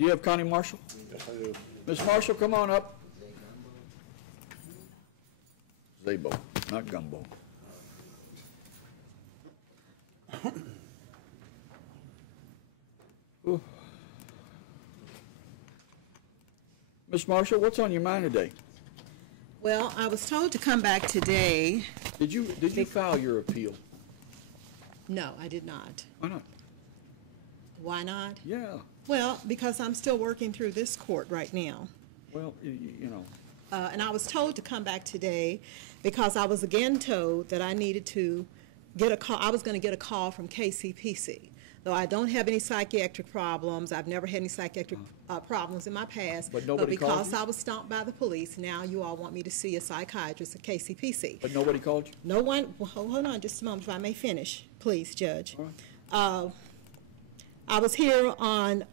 Do you have Connie Marshall? Yes, I do. Miss Marshall, come on up. Zabo, not gumbo. Miss Marshall, what's on your mind today? Well, I was told to come back today. Did you file your appeal? No, I did not. Why not? Why not? Yeah. Well, because I'm still working through this court right now. Well, you know. And I was told to come back today because I was again told that I needed to get a call. I was going to get a call from KCPC. Though I don't have any psychiatric problems, I've never had any psychiatric problems in my past. But nobody called because you? I was stomped by the police, now you all want me to see a psychiatrist at KCPC. But nobody called you? No one. Well, hold on just a moment, if I may finish, please, Judge. All right. I was here on,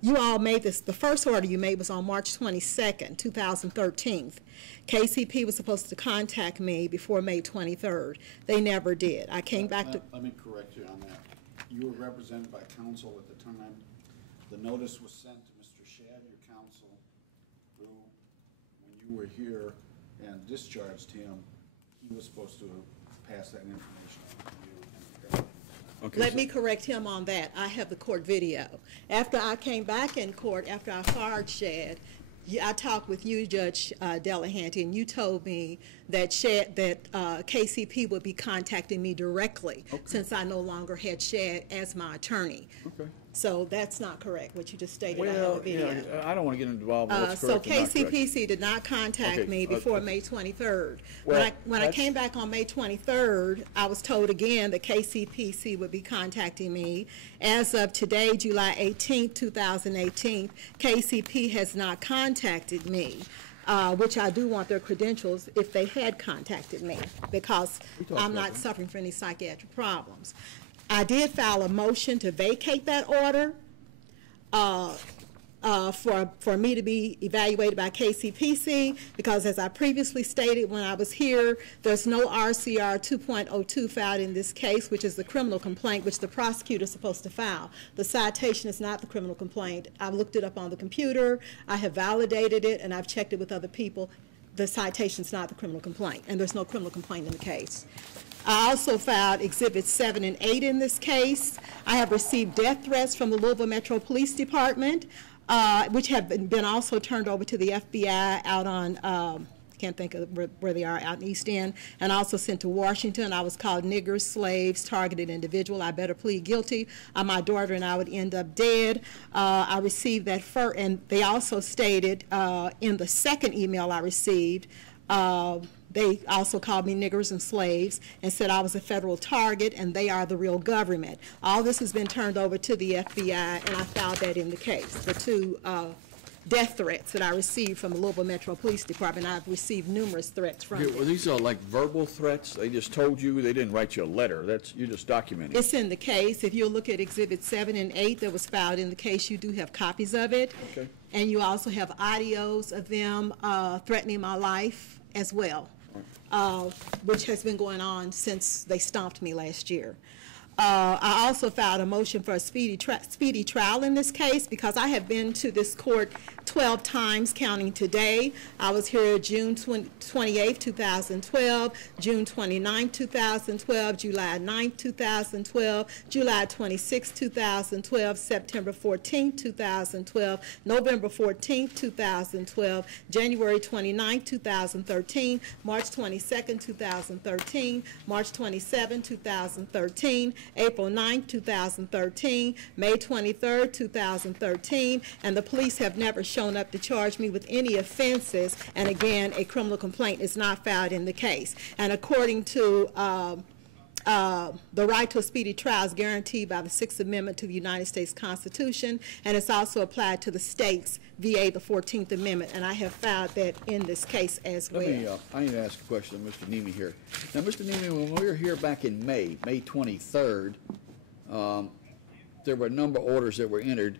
you all made this, the first order you made was on March 22nd, 2013. KCP was supposed to contact me before May 23rd. They never did. I came back to... Let me correct you on that. You were represented by counsel at the time. The notice was sent to Mr. Shad, your counsel, who, when you were here and discharged him, he was supposed to pass that information on to you. Okay, Let me correct him on that. I have the court video. After I came back in court, after I fired Shad, I talked with you, Judge Delahanty, and you told me that KCP would be contacting me directly since I no longer had Shad as my attorney. Okay. So that's not correct, what you just stated. I have Well, the video. yeah, I don't want to get involved in what's So correct or not correct. KCPC did not contact me before May 23rd. Well, when I came back on May 23rd, I was told again that KCPC would be contacting me. As of today, July 18th, 2018, KCP has not contacted me, which I do want their credentials if they had contacted me, because I'm not suffering from any psychiatric problems. I did file a motion to vacate that order for me to be evaluated by KCPC, because as I previously stated when I was here, there's no RCR 2.02 filed in this case, which is the criminal complaint, which the prosecutor is supposed to file. The citation is not the criminal complaint. I've looked it up on the computer, I have validated it, and I've checked it with other people. The citation is not the criminal complaint, and there's no criminal complaint in the case. I also filed Exhibits 7 and 8 in this case. I have received death threats from the Louisville Metro Police Department, which have been also turned over to the FBI out on, can't think of where they are, out in East End, and also sent to Washington. I was called niggers, slaves, targeted individual. I better plead guilty. My daughter and I would end up dead. I received that first, and they also stated in the second email I received, they also called me niggers and slaves and said I was a federal target and they are the real government. All this has been turned over to the FBI, and I filed that in the case. The two death threats that I received from the Louisville Metro Police Department. I've received numerous threats from them. Well, these are like verbal threats? They just told you, they didn't write you a letter. You're just documenting. It's in the case. If you look at Exhibit 7 and 8 that was filed in the case, you do have copies of it. Okay. And you also have audios of them threatening my life as well. Which has been going on since they stomped me last year. I also filed a motion for a speedy trial in this case because I have been to this court 12 times counting today. I was here June 28, 2012, June 29, 2012, July 9, 2012, July 26, 2012, September 14, 2012, November 14, 2012, January 29, 2013, March 22, 2013, March 27, 2013, April 9, 2013, May 23, 2013, and the police have never shown up to charge me with any offenses, and again, a criminal complaint is not filed in the case. And according to the right to a speedy trial is guaranteed by the 6th Amendment to the United States Constitution, and it's also applied to the states via the 14th Amendment, and I have filed that in this case as well. I need to ask a question of Mr. Nemi here. Now, Mr. Nemi, when we were here back in May 23rd, there were a number of orders that were entered,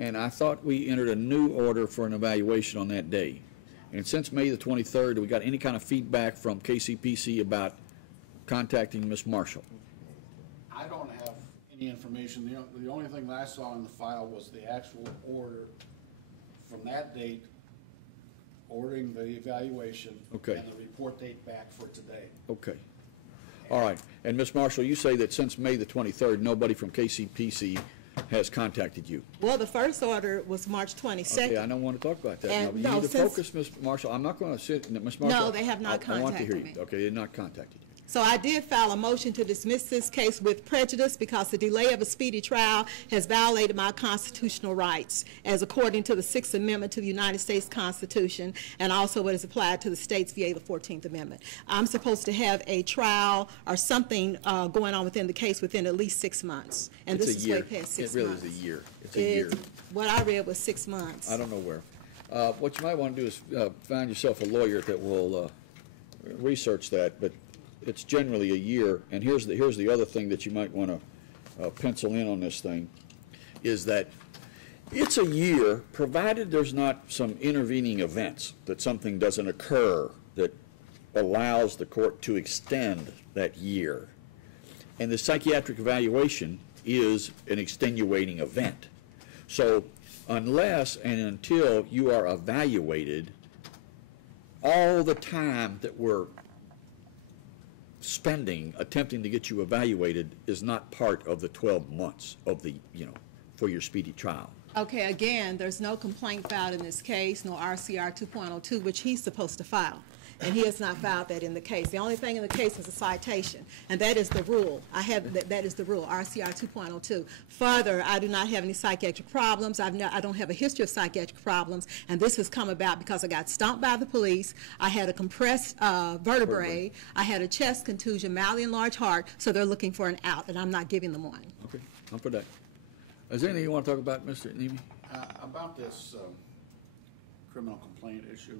and I thought we entered a new order for an evaluation on that day. And since May the 23rd, have we got any kind of feedback from KCPC about contacting Ms. Marshall? I don't have any any information. The only thing that I saw in the file was the actual order from that date, ordering the evaluation. Okay. And the report date back for today. Okay. All right. And Ms. Marshall, you say that since May the 23rd, nobody from KCPC has contacted you. Well, the first order was March 22nd. Okay, I don't want to talk about that now. And But you no, need to since- focus, Ms. Marshall. I'm not going to sit, Ms. Marshall. No, they have not I want to hear contacted you. me. Okay, they did not contact you. So I did file a motion to dismiss this case with prejudice because the delay of a speedy trial has violated my constitutional rights as according to the Sixth Amendment to the United States Constitution and also what is applied to the states via the 14th Amendment. I'm supposed to have a trial or something going on within the case within at least 6 months. And It's this a is year. way past 6 months. It really is a year. It's a year. What I read was 6 months. I don't know where. What you might want to do is find yourself a lawyer that will research that, but it's generally a year. And here's the other thing that you might want to pencil in on this thing, is that it's a year, provided there's not some intervening events, that something doesn't occur that allows the court to extend that year. And the psychiatric evaluation is an extenuating event. So unless and until you are evaluated, all the time that we're spending attempting to get you evaluated is not part of the 12 months of the, for your speedy trial. Okay, again, there's no complaint filed in this case, no RCR 2.02, which he's supposed to file. And he has not filed that in the case. The only thing in the case is a citation, and that is the rule. That is the rule, RCR 2.02. Further, I do not have any psychiatric problems. I don't have a history of psychiatric problems, and this has come about because I got stomped by the police. I had a compressed vertebrae. I had a chest contusion, mildly enlarged heart, so they're looking for an out, and I'm not giving them one. Okay, I'm for that. Is there anything you want to talk about, Mr. Nemi? About this criminal complaint issue.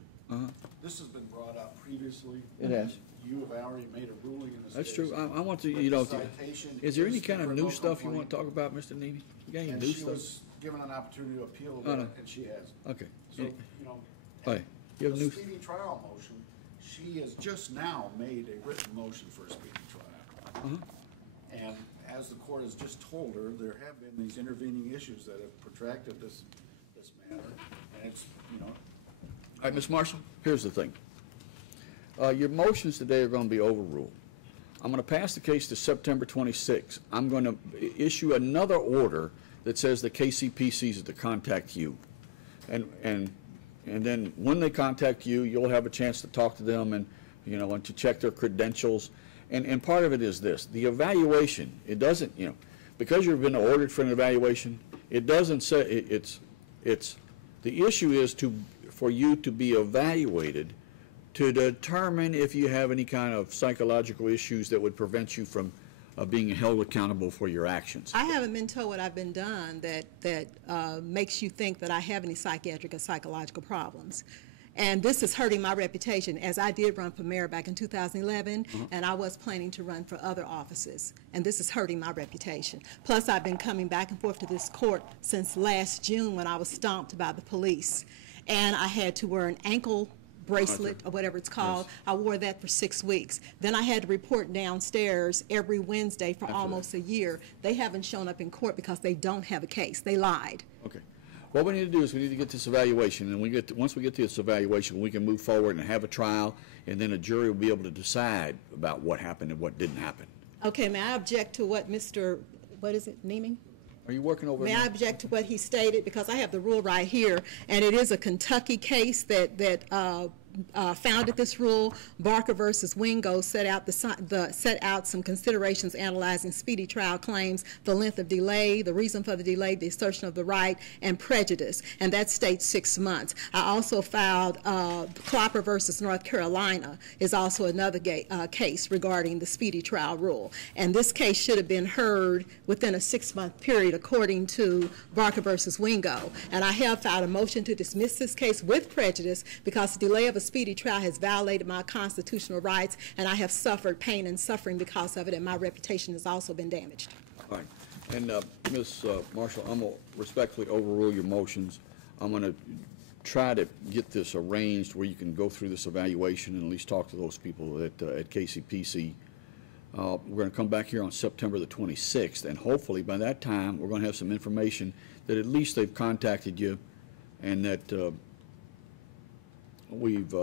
This has been brought up previously. It has. You have already made a ruling in this That's case. true. I want to, But the citation is there any is kind of the new criminal stuff you want complaint. to talk about, Mr. Nemi? You got any And new she stuff? was given an opportunity to appeal Oh, that, no. and she has. Okay. So, you know, All right. You have the new, speedy trial motion, she has just now made a written motion for a speedy trial. And as the court has just told her, there have been these intervening issues that have protracted this matter, and it's, all right, Ms. Marshall, here's the thing. Your motions today are going to be overruled. I'm going to pass the case to September 26th. I'm going to issue another order that says the KCPC is to contact you. And then when they contact you, you'll have a chance to talk to them and, and to check their credentials. And part of it is this, the evaluation, it doesn't, because you've been ordered for an evaluation, it doesn't say, the issue is for you to be evaluated to determine if you have any kind of psychological issues that would prevent you from being held accountable for your actions. I haven't been told what I've been done that makes you think that I have any psychiatric or psychological problems. And this is hurting my reputation, as I did run for mayor back in 2011, and I was planning to run for other offices. And this is hurting my reputation. Plus, I've been coming back and forth to this court since last June when I was stomped by the police. And I had to wear an ankle bracelet or whatever it's called. Yes. I wore that for 6 weeks. Then I had to report downstairs every Wednesday for almost a year. They haven't shown up in court because they don't have a case. They lied. Okay. What we need to do is we need to get this evaluation, and once we get to this evaluation, we can move forward and have a trial, and then a jury will be able to decide about what happened and what didn't happen. Okay, may I object to what Mr. Nemi? Are you working over? May I object to what he stated, because I have the rule right here, and it is a Kentucky case that founded this rule. Barker versus Wingo set out some considerations analyzing speedy trial claims, the length of delay, the reason for the delay, the assertion of the right, and prejudice, and that states 6 months. I also filed Clopper versus North Carolina is also another case regarding the speedy trial rule, and this case should have been heard within a 6-month period according to Barker versus Wingo, and I have filed a motion to dismiss this case with prejudice because the delay of a speedy trial has violated my constitutional rights, and I have suffered pain and suffering because of it, and my reputation has also been damaged. All right. And Ms. Marshall, I'm going to respectfully overrule your motions. I'm going to try to get this arranged where you can go through this evaluation and at least talk to those people at KCPC. We're going to come back here on September the 26th, and hopefully by that time, we're going to have some information that at least they've contacted you and that we've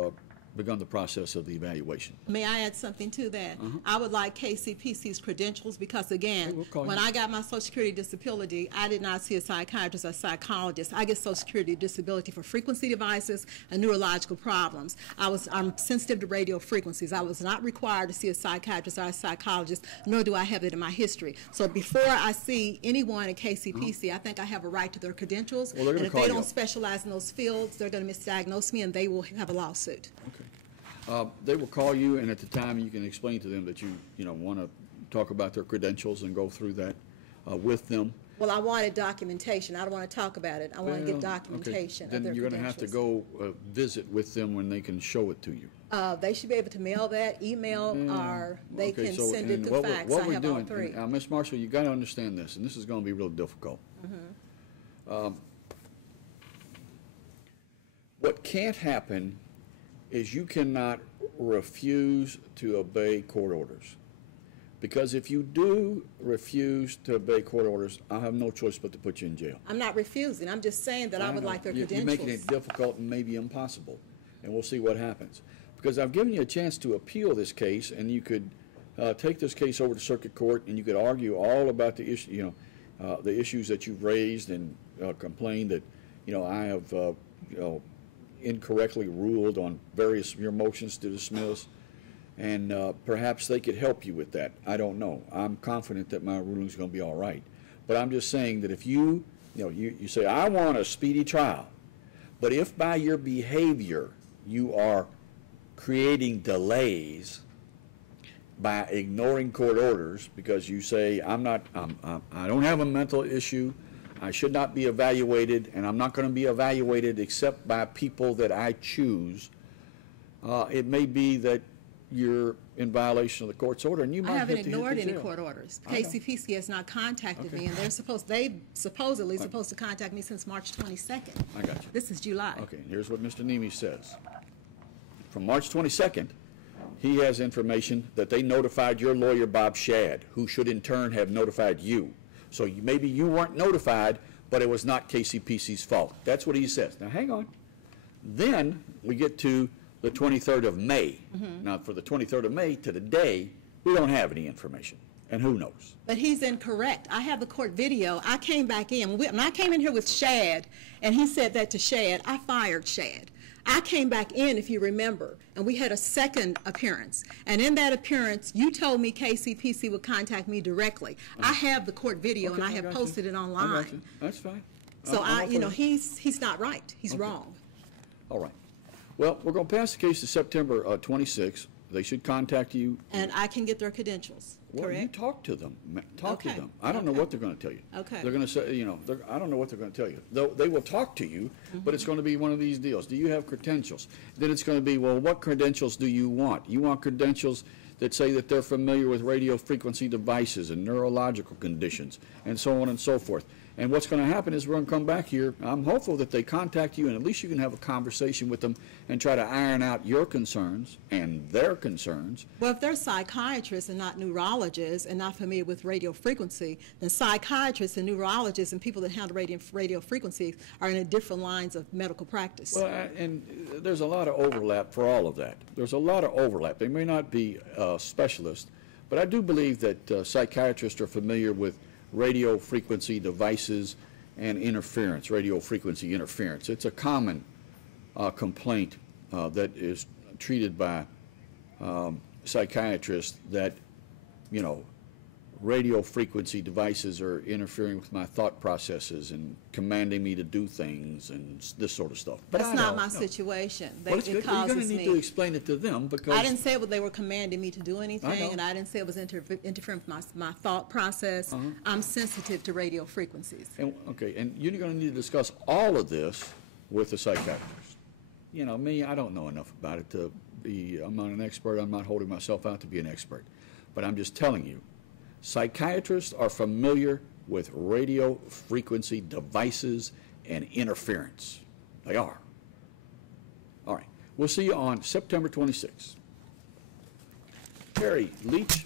begun the process of the evaluation. May I add something to that? I would like KCPC's credentials because, again, we'll call when you. I got my Social Security disability, I did not see a psychiatrist or psychologist. I get Social Security disability for frequency devices and neurological problems. I'm sensitive to radio frequencies. I was not required to see a psychiatrist or a psychologist, nor do I have it in my history. So before I see anyone at KCPC, I think I have a right to their credentials. Well, they're gonna and if call they you don't up. specialize in those fields, they're going to misdiagnose me and they will have a lawsuit. Okay. They will call you, and at the time, you can explain to them that you want to talk about their credentials and go through that with them. Well, I wanted documentation. I don't want to talk about it. I want to get Okay. documentation of their Then you're going to have to credentials. go visit with them when they can show it to you. They should be able to mail that, email, or they Okay, can so, send it and to what we're- fax. what I we're have all doing- three. and, Ms. Marshall, you got to understand this, and this is going to be real difficult. What can't happen is you cannot refuse to obey court orders. Because if you do refuse to obey court orders, I have no choice but to put you in jail. I'm not refusing. I'm just saying that I would know. like their You're credentials. making it difficult and maybe impossible, and we'll see what happens. Because I've given you a chance to appeal this case, and you could take this case over to circuit court, and you could argue all about the issue, the issues that you've raised, and complain that, I have, incorrectly ruled on various your motions to dismiss, and perhaps they could help you with that. I don't know. I'm confident that my ruling is going to be all right, but I'm just saying that if you say I want a speedy trial, but if by your behavior you are creating delays by ignoring court orders because you say I don't have a mental issue, I should not be evaluated, and I'm not going to be evaluated except by people that I choose, it may be that you're in violation of the court's order, and you might I haven't have to hit ignored the any jail. court orders. I know. KCPC has not contacted Okay. me, and they supposedly supposed to contact me since March 22nd. I got you. This is July. Okay, and here's what Mr. Nemi says. From March 22nd, he has information that they notified your lawyer, Bob Shadd, who should in turn have notified you. So maybe you weren't notified, but it was not KCPC's fault. That's what he says. Now, hang on. Then we get to the 23rd of May. Now, for the 23rd of May to the day, we don't have any information, and who knows? But he's incorrect. I have the court video. I came back in. When I came in here with Shadd, and he said that to Shadd, I fired Shadd. I came back in, if you remember, and we had a second appearance. And in that appearance, you told me KCPC would contact me directly. I have the court video, and I have got you. posted it I got online. you. That's fine. So I'm all for that. he's not right. He's wrong. All right. Well, we're going to pass the case to September 26th. They should contact you. And I can get their credentials, Well, you correct? talk to them. Talk to Okay. them. I don't know Okay. what they're going to tell you. Okay. They're going to say, I don't know what they're going to tell you. They will talk to you, but it's going to be one of these deals. Do you have credentials? Then it's going to be, well, what credentials do you want? You want credentials that say that they're familiar with radio frequency devices and neurological conditions and so on and so forth. And what's going to happen is we're going to come back here. I'm hopeful that they contact you, and at least you can have a conversation with them and try to iron out your concerns and their concerns. Well, if they're psychiatrists and not neurologists and not familiar with radio frequency, then psychiatrists and neurologists and people that handle radio frequency are in different lines of medical practice. Well, and there's a lot of overlap for all of that. There's a lot of overlap. They may not be specialists, but I do believe that psychiatrists are familiar with radio frequency devices and interference, radio frequency interference. It's a common complaint that is treated by psychiatrists that, radio frequency devices are interfering with my thought processes and commanding me to do things and this sort of stuff. But That's I not don't my know. situation. Well, it's It good. You're going to causes need to me. explain it to them because I didn't say they were commanding me to do anything, know. and I didn't say it was interfering with my thought process. I'm sensitive to radio frequencies. And, okay, and you're going to need to discuss all of this with the psychiatrist. Me, I don't know enough about it to be, I'm not an expert, I'm not holding myself out to be an expert. But I'm just telling you, psychiatrists are familiar with radio frequency devices and interference. They are. All right, we'll see you on September 26th. Terry Leach